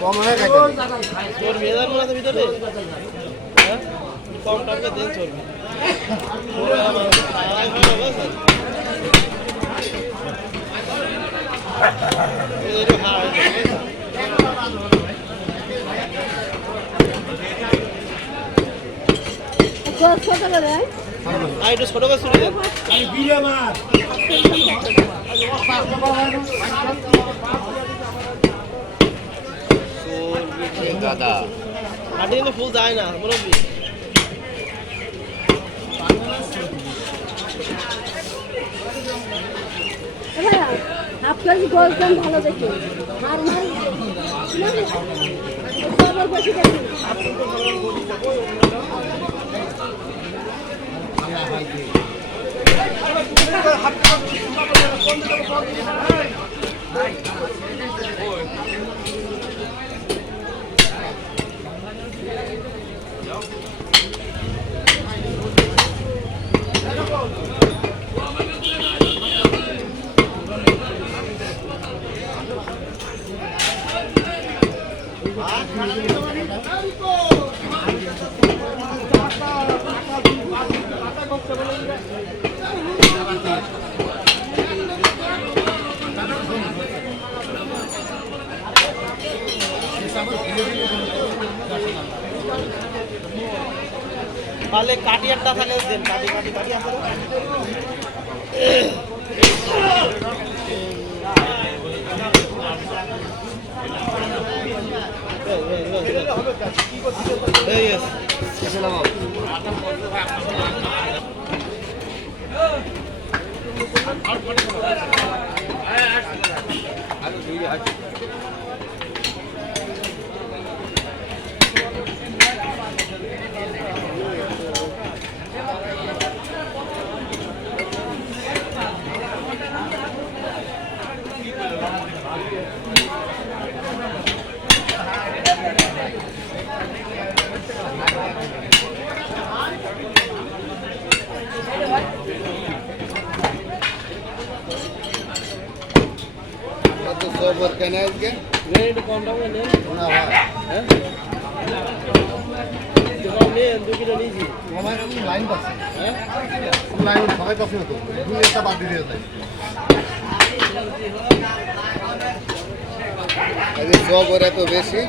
কম হয় চর্বি এদার মনে আছে ভিতরে কম টাকা দেন চর্বি একটু ছোট করে চুরি দেন দাদা হাটে কিন্তু ফুল যায় না মুরব্বী আপনার গোলদান ভালো দেখে আর তাহলে কাটি একটা তাহলে দেন কাটি কাটি কাটি আছে রেট কম দামে নেন না ভাই কম নেন 2 কিলো নিয়েছি আমার লাইন পাচ্ছে হ্যাঁ লাইন সবাই পাচ্ছে না তো দুই একটা বাদ দিয়ে দেয় এই সব ওরা তো বেশি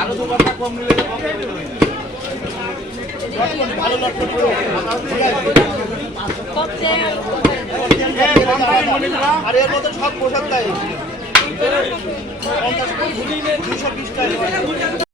আরো দোকানটা কম নিলে ভালো লটপট করে আর এর মধ্যে সব পোশাক দেয় 50 220 টাকা